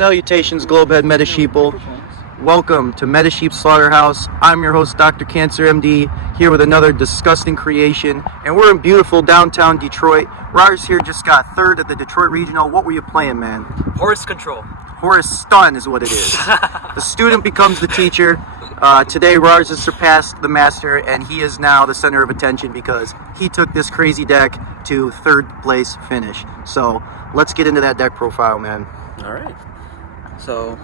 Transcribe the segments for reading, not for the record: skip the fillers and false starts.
Salutations, Globehead Meta Sheeple. Welcome to Meta Sheep Slaughterhouse. I'm your host, Dr. Cancer MD, here with another disgusting creation. And we're in beautiful downtown Detroit. Rars here just got third at the Detroit Regional. What were you playing, man? Horus Control. Horus Stun is what it is. The student becomes the teacher. Today, Rars has surpassed the master, and he is now the center of attention because he took this crazy deck to third place finish. So let's get into that deck profile, man. All right. So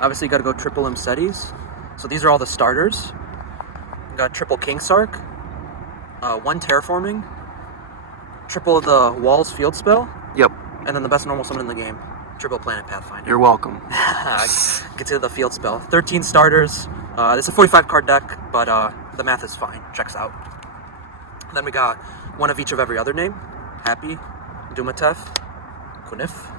obviously you got to go triple Mcetis. So these are all the starters. You got triple King Sark, one Terraforming, triple the Walls Field Spell. Yep. And then the best normal summon in the game, triple Planet Pathfinder. You're welcome. Get to the field spell. 13 starters. This is a 45 card deck, but the math is fine. Checks out. Then we got one of each of every other name: Happy, Dumatef, Kunif,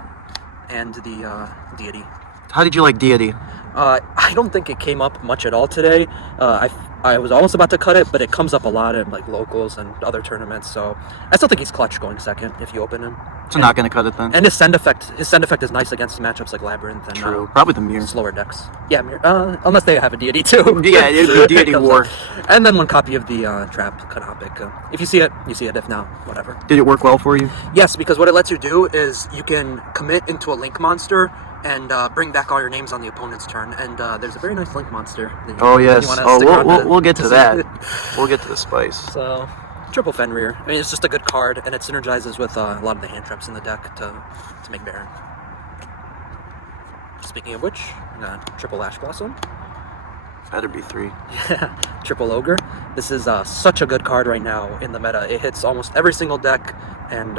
and the Deity. How did you like Deity? I don't think it came up much at all today. I was almost about to cut it, but it comes up a lot in like locals and other tournaments. So I still think he's clutch going second if you open him. So not going to cut it then? And his send effect is nice against matchups like Labyrinth and True. Probably the Mirror. Slower decks. Yeah, Mirror. Unless they have a Deity too. Yeah, it'd be Deity War. And then one copy of the Trap Canopic. If you see it, you see it. If not, whatever. Did it work well for you? Yes, because what it lets you do is you can commit into a Link monster and bring back all your names on the opponent's turn. And there's a very nice Link monster. Oh yes. We'll get to that. We'll get to the spice. So, triple Fenrir. I mean, it's just a good card, and it synergizes with a lot of the hand traps in the deck to make Baron. Speaking of which, triple Ash Blossom. Better be 3. Yeah, triple Ogre. This is such a good card right now in the meta. It hits almost every single deck, and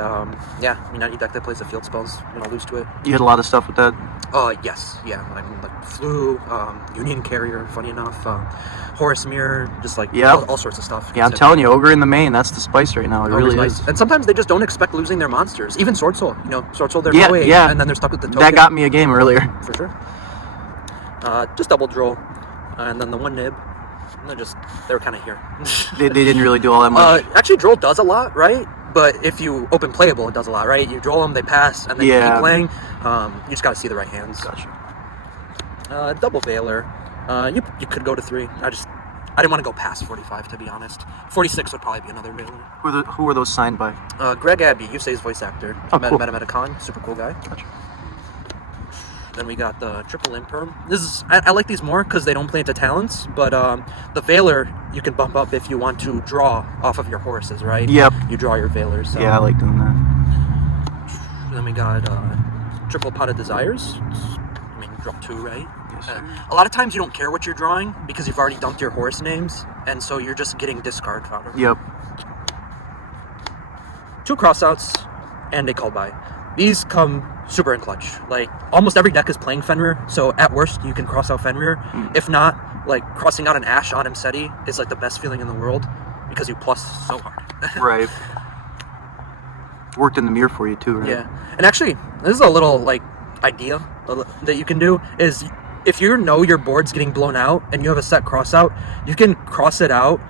yeah, I mean, any deck that plays the field spells, lose to it. You hit a lot of stuff with that? Yes, yeah. I mean, like Flu, Union Carrier, funny enough, Horus Mirror, just like all sorts of stuff. Yeah, I'm telling you, Ogre in the main, that's the spice right now. It really is. And sometimes they just don't expect losing their monsters. Even Sword Soul, Sword Soul, they're away, and then they're stuck with the token. That got me a game earlier. For sure. Just double Droll, and then the one Nib. They were kind of here. they didn't really do all that much. Actually, Droll does a lot, right? But if you open playable, it does a lot, right? You draw them, they pass, and then you keep playing. You just got to see the right hands. Gotcha. Double Veiler. You could go to 3. I didn't want to go past 45, to be honest. 46 would probably be another Veiler. Who were those signed by? Greg Abbey, Yusei's voice actor. Oh, cool. Metamedicon, super cool guy. Gotcha. Then we got the triple Imperm. I like these more because they don't play into talents, but the Veiler you can bump up if you want to draw off of your Horuses, right? Yep. You draw your Veilers. So. Yeah, I like doing that. Then we got triple Pot of Desires. I mean, draw 2, right? Yes, a lot of times you don't care what you're drawing because you've already dumped your Horus names, and so you're just getting discard fodder. Yep. 2 crossouts and a call by. These come super in clutch. Like, almost every deck is playing Fenrir, so at worst, you can cross out Fenrir. If not, like, crossing out an Ash on Mceti is, like, the best feeling in the world, because you plus so hard. Right. Worked in the mirror for you, too, right? Yeah. And actually, this is a little, like, idea that you can do, is if you know your board's getting blown out, and you have a set cross out, you can cross it out,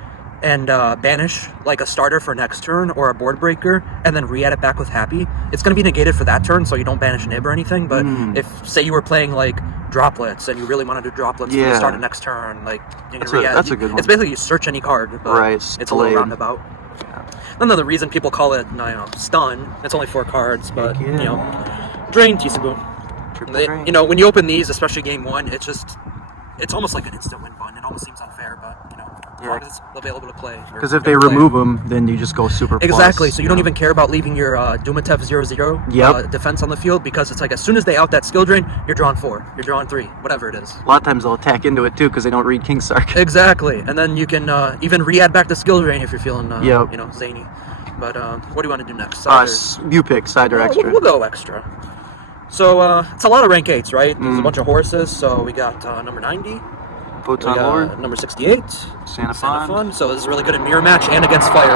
and banish like a starter for next turn or a board breaker, and then re-add it back with Happy. It's going to be negated for that turn, so you don't banish Nib or anything, but if, say you were playing like Droplets, and you really wanted to do Droplets for the start of next turn, like, you can re-add. That's a good one. It's basically you search any card, but it's a little roundabout. Yeah. Another reason people call it Stun, it's only 4 cards, but, Drain, Teaspoon. Drain. When you open these, especially game 1, it's almost like an instant win button. It almost seems unfair, but, card is available to play. Because if they remove them, then you just go super plus. Exactly, so you don't even care about leaving your Dumatef 0/0 defense on the field, because it's like as soon as they out that skill drain, you're drawing 4, you're drawing 3, whatever it is. A lot of times they'll attack into it too, because they don't read King Sark. Exactly, and then you can even re-add back the skill drain if you're feeling zany. But what do you want to do next? You pick, side or extra. We'll go extra. So it's a lot of rank 8s, right? There's a bunch of Horuses, so we got number 90. Photon Lord. Number 68. Santa Fun. So this is really good in mirror match and against fire.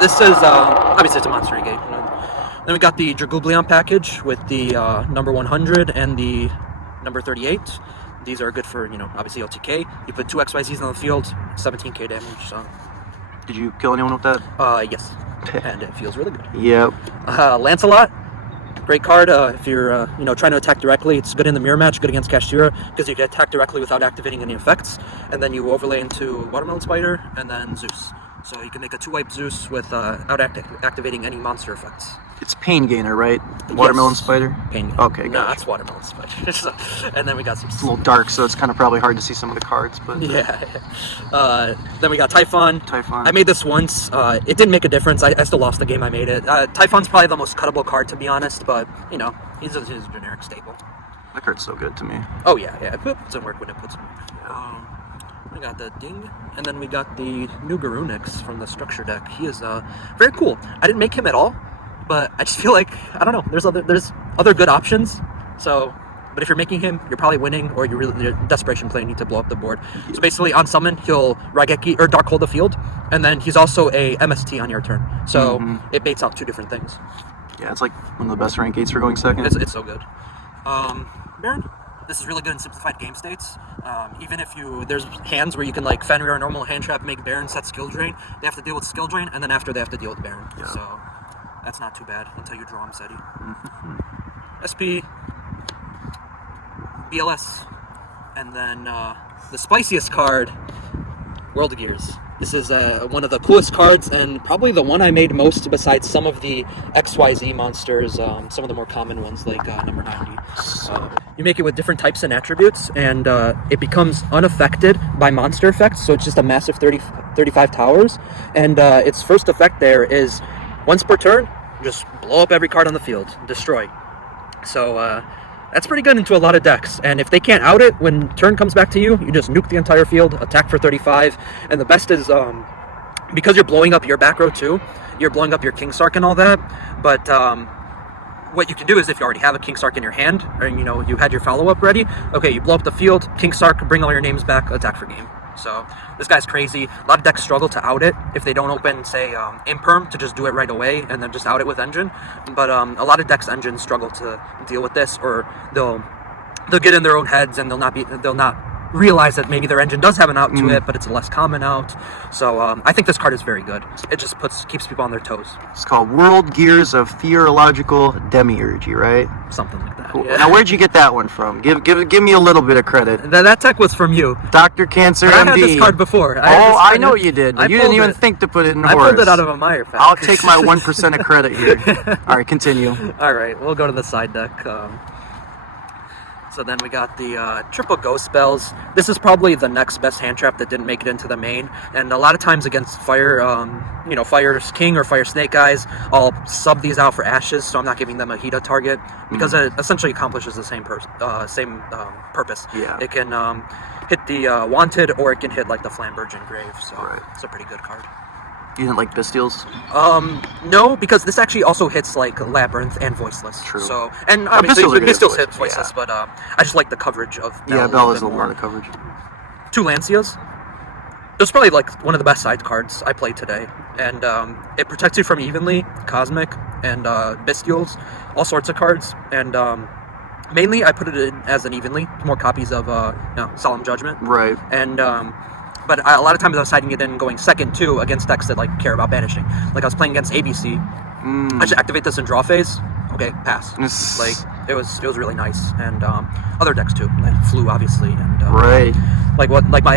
This is obviously it's a monster engage. Then we got the Dragublion package with the number 100 and the number 38. These are good for obviously OTK. You put 2 XYZs on the field, 17k damage. So. Did you kill anyone with that? Yes. And it feels really good. Yep. Lancelot. Great card if you're trying to attack directly. It's good in the mirror match, good against Kashtira, because you can attack directly without activating any effects, and then you overlay into Watermelon Spider and then Zeus. So you can make a 2-wipe Zeus without activating any monster effects. It's Pain Gainer, right? Watermelon Yes. Spider? Pain Gainer. Okay, No, gotcha. that's Watermelon Spider. And then we got some... It's a little dark, so it's kind of probably hard to see some of the cards, but... Yeah. Then we got Typhon. Typhon. I made this once. It didn't make a difference. I still lost the game I made it. Typhon's probably the most cuttable card, to be honest, but, he's a generic staple. That card's so good to me. Oh, yeah. It puts in work when it puts in work. We got the Ding, and then we got the new Garunix from the Structure deck. He is very cool. I didn't make him at all, but I just feel like, I don't know, there's other good options. So, but if you're making him, you're probably winning, or you're desperation play, you need to blow up the board. So basically, on summon, he'll Raigeki or Dark Hold the field, and then he's also a MST on your turn. So it baits out 2 different things. Yeah, it's like one of the best rank 8s for going second. It's so good. Baron. This is really good in simplified game states. Even if there's hands where you can like Fenrir or normal hand trap, make Baron set skill drain. They have to deal with skill drain, and then after they have to deal with Baron. Yeah. So that's not too bad until you draw him SETI. SP, BLS, and then the spiciest card, World Gears. This is one of the coolest cards, and probably the one I made most besides some of the XYZ monsters, some of the more common ones like number 90. You make it with different types and attributes, and it becomes unaffected by monster effects, so it's just a massive 35 towers, and its first effect there is, once per turn, just blow up every card on the field, destroy. So that's pretty good into a lot of decks, and if they can't out it, when turn comes back to you, you just nuke the entire field, attack for 35, and the best is, because you're blowing up your back row too, you're blowing up your King Sark and all that, but what you can do is if you already have a King Sark in your hand, or you had your follow-up ready, okay, you blow up the field, King Sark, bring all your names back, attack for game. So this guy's crazy. A lot of decks struggle to out it if they don't open, say, Imperm to just do it right away and then just out it with Engine. But a lot of decks engines struggle to deal with this, or they'll get in their own heads and they'll not realize that maybe their engine does have an out to it, but it's a less common out. So I think this card is very good. It just keeps people on their toes. It's called World Gears of Theological Demiurgy, right? Something like that. Cool. Yeah. Now, where'd you get that one from? Give me a little bit of credit. That tech was from you. Dr. Cancer I MD. had this card before. I know you did. You didn't even think to put it in Horus. I pulled it out of a Meyer pack. I'll take my 1% of credit here. All right, continue. All right, we'll go to the side deck. So then we got the triple ghost spells. This is probably the next best hand trap that didn't make it into the main. And a lot of times against Fire, Fire's King or Fire Snake guys, I'll sub these out for Ashes, so I'm not giving them a Hida target, because it essentially accomplishes the same purpose. Yeah. It can hit the Wanted, or it can hit like the Flamberge Grave, so Right. It's a pretty good card. You didn't like Bestials? No, because this actually also hits like Labyrinth and Voiceless. True. So, and obviously Pistols are good it still at hits Voiceless, Voiceless, but I just like the coverage of Bell. Yeah, Bell bit is a more. lot of coverage. 2 Lancias. It was probably like one of the best side cards I played today, and it protects you from Evenly, Cosmic, and Bestials, all sorts of cards, and mainly I put it in as an Evenly, more copies of Solemn Judgment. Right. And but a lot of times I was siding it in going second too against decks that like care about banishing. Like I was playing against ABC. I should activate this in draw phase. Okay, pass. Like it was really nice, and other decks too. Like Flu obviously, and Right. like my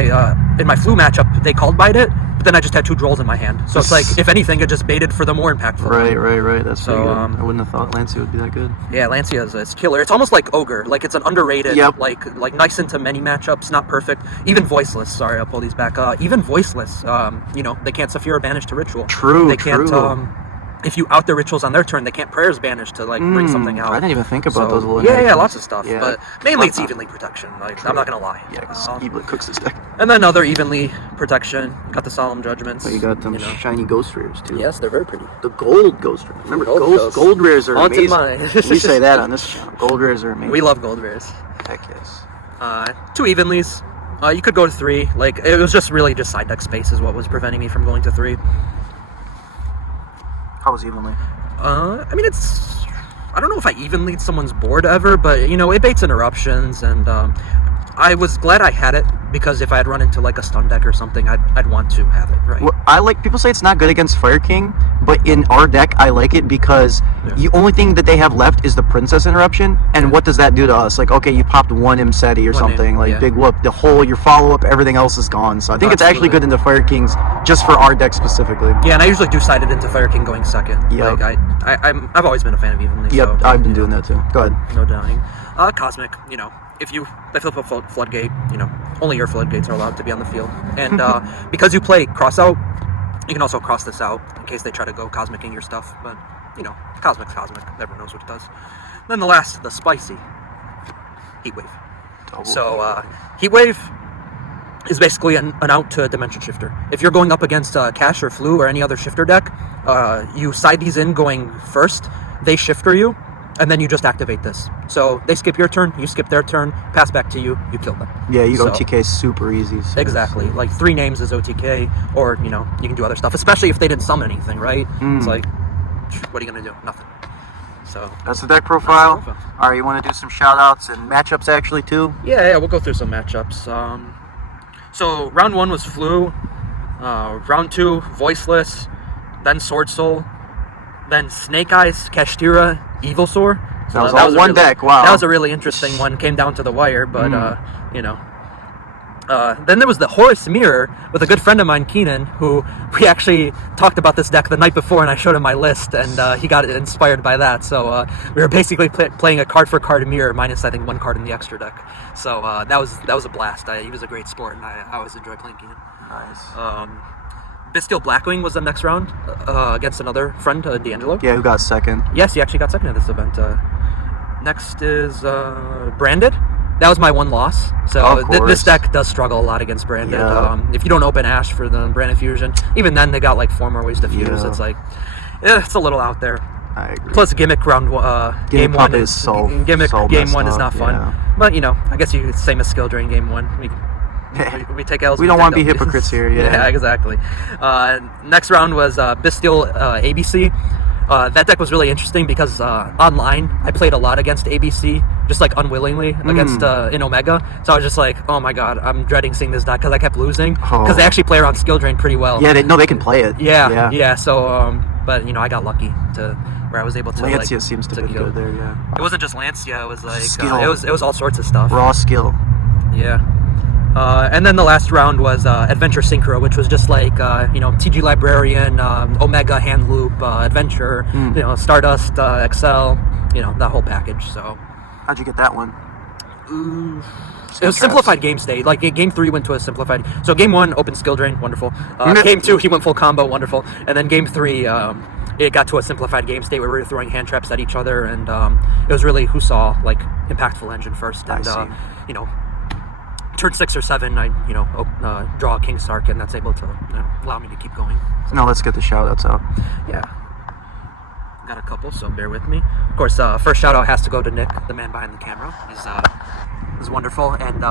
in my Flu matchup they called bite it, but then I just had 2 Drolls in my hand. So it's like if anything it just baited for the more impactful. Right. That's So, pretty good. I wouldn't have thought Lancia would be that good. Yeah, Lancia is killer. It's almost like Ogre. Like it's an underrated, Yep. like nice into many matchups, not perfect. Even Voiceless. Sorry, I'll pull these back. Even Voiceless. They can't Saphira banish to ritual. True, They can't. true. If you out their rituals on their turn, they can't prayers banish to like bring something out. I didn't even think about those little Yeah, interactions. lots of stuff. Yeah. But mainly it's evenly protection. Like I'm not gonna lie. Yeah, because Evelyn cooks this deck. And then other evenly protection. Got the Solemn Judgments. But you got them shiny ghost rares too. Yes, they're very pretty. The gold ghost rares. Remember, Gold gold rares are Haunted amazing. mine. We say that on this channel. Gold rares are amazing. We love gold rares. Heck yes. 2 Evenlies. You could go to 3. Like it was just really just side deck space is what was preventing me from going to 3. How was Evenly? I mean, I don't know if I even lead someone's board ever, but it baits interruptions, and I was glad I had it because if I had run into like a stun deck or something, I'd want to have it, right? Well, I like, people say it's not good against Fire King, but in our deck I like it because the only thing that they have left is the Princess Interruption, and what does that do to us? Like, okay, you popped one Imseti or One something, like big whoop, the whole, your follow-up, everything else is gone. So I think it's actually good into Fire Kings just for our deck specifically. Yeah, and I usually do side it into Fire King going second. Yep. Like I've always been a fan of Evenly. Yep, so, I've been doing that too. Go ahead. No denying. Cosmic, if they flip a floodgate, only your floodgates are allowed to be on the field. And because you play cross out, you can also cross this out in case they try to go cosmicing your stuff. But, cosmic's cosmic. Everyone knows what it does. Then the spicy Heat Wave. So, Heat Wave is basically an out to Dimension Shifter. If you're going up against Cash or Flu or any other shifter deck, you side these in going first, they shifter you, and then you just activate this. So they skip your turn, you skip their turn, pass back to you, you kill them. Yeah, you OTK super easy. So exactly. Like 3 names is OTK, or, you can do other stuff, especially if they didn't summon anything, right? It's like, what are you going to do? Nothing. So that's the deck profile. All right, you want to do some shout outs and matchups actually too? Yeah, we'll go through some matchups. So round 1 was Flu, round 2 Voiceless, then Sword Soul, then Snake Eyes, Kashtira, Evil Sword. So that was all one deck. Wow, that was a really interesting one. Came down to the wire, but then there was the Horus Mirror with a good friend of mine, Keenan, who we actually talked about this deck the night before, and I showed him my list, and he got inspired by that. So we were basically playing a card for card mirror, minus I think 1 card in the extra deck. So that was a blast. He was a great sport, and I always enjoy playing Keenan. Nice. Bisteel Blackwing was the next round against another friend, D'Angelo. Yeah, who got second? Yes, he actually got second at this event. Next is Branded. That was my one loss. So this deck does struggle a lot against Branded. Yeah. If you don't open Ash for the Branded Fusion, even then they got like 4 more ways to fuse. Yeah. It's like, it's a little out there. I agree. Plus Gimmick round game one is Gimmick so game 1 is up, not fun. yeah. But I guess you same as skill during game 1. We take L's. We don't want to be hypocrites here. Yeah, exactly. Next round was Bisteel ABC. That deck was really interesting because online I played a lot against ABC, just like unwillingly against in Omega. So I was just like, oh my god, I'm dreading seeing this deck because I kept losing because they actually play around skill drain pretty well. Yeah, they can play it. Yeah. So, but I got lucky to where I was able to. Lancia seems to be good there. Yeah. It wasn't just Lancia. It was like skill. It was all sorts of stuff. Raw skill. Yeah. And then the last round was Adventure Synchro, which was just like TG Librarian, Omega Hand Loop, Adventure, Stardust, Excel, that whole package. So how'd you get that one? It was simplified game state. Like game 3 went to a simplified. So game 1 open skill drain, wonderful. Game 2 he went full combo, wonderful. And then game 3 it got to a simplified game state where we were throwing hand traps at each other, and it was really who saw like impactful engine first, and turn 6 or 7, I draw a King Stark, and that's able to allow me to keep going. So now let's get the shout outs out. Yeah. Got a couple, so bear with me. Of course, first shout out has to go to Nick, the man behind the camera. He's wonderful, and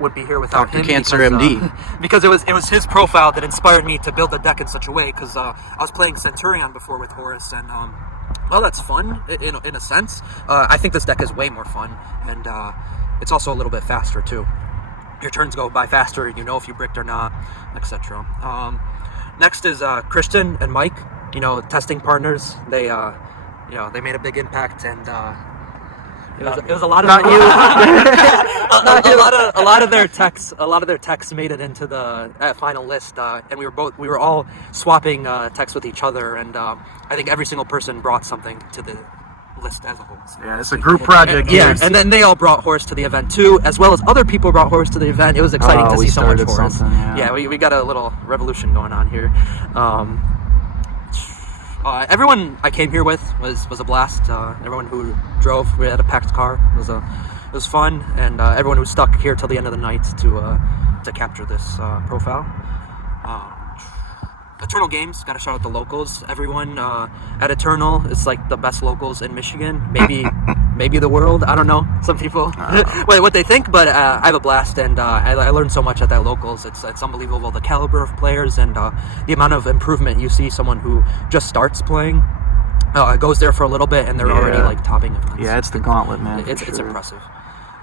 wouldn't be here without Dr. him. Cancer because, MD. Because it was his profile that inspired me to build the deck in such a way. Because I was playing Centurion before with Horus, and well, that's fun in a sense. I think this deck is way more fun, and it's also a little bit faster too. Your turns go by faster, if you bricked or not, etc. Next is Christian and Mike, testing partners. They they made a big impact, and it was a lot of Not you. a lot of their texts made it into the final list, and we were all swapping texts with each other, and I think every single person brought something to the list as a whole. So yeah, it's a group project. And then they all brought Horus to the event too, as well as other people brought Horus to the event. It was exciting to see so much Horus. Yeah, we got a little revolution going on here. Everyone I came here with was a blast. Everyone who drove, we had a packed car. It was fun, and everyone who stuck here till the end of the night to capture this profile. Eternal Games, gotta shout out the locals. Everyone at Eternal, it's like the best locals in Michigan, maybe the world. I don't know. Some people what they think, but I have a blast, and I learned so much at that locals. It's unbelievable, the caliber of players and the amount of improvement you see. Someone who just starts playing goes there for a little bit, and they're already like topping events. Yeah, it's the gauntlet, man. It's impressive.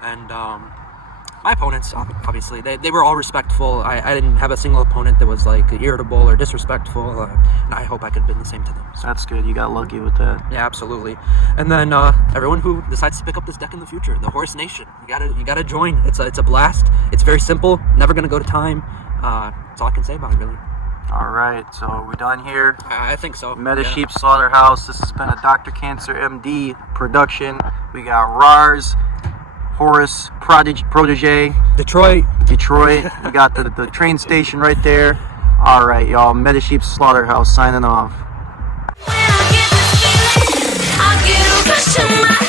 And My opponents, obviously, they were all respectful. I didn't have a single opponent that was like irritable or disrespectful, and I hope I could have been the same to them. So, That's good. You got lucky with that. yeah, absolutely. And then everyone who decides to pick up this deck in the future, the Horus Nation, you gotta join. It's a blast. It's very simple. Never gonna go to time. That's all I can say about it, really. All right, so we're done here. I think so. Meta Yeah. Sheep Slaughterhouse. This has been a Dr. Cancer MD production. We got Rars, Horus, Protege, Detroit. We got the train station right there. All right, y'all. Meta Sheep Slaughterhouse signing off. When I get this feeling, I get a rush in my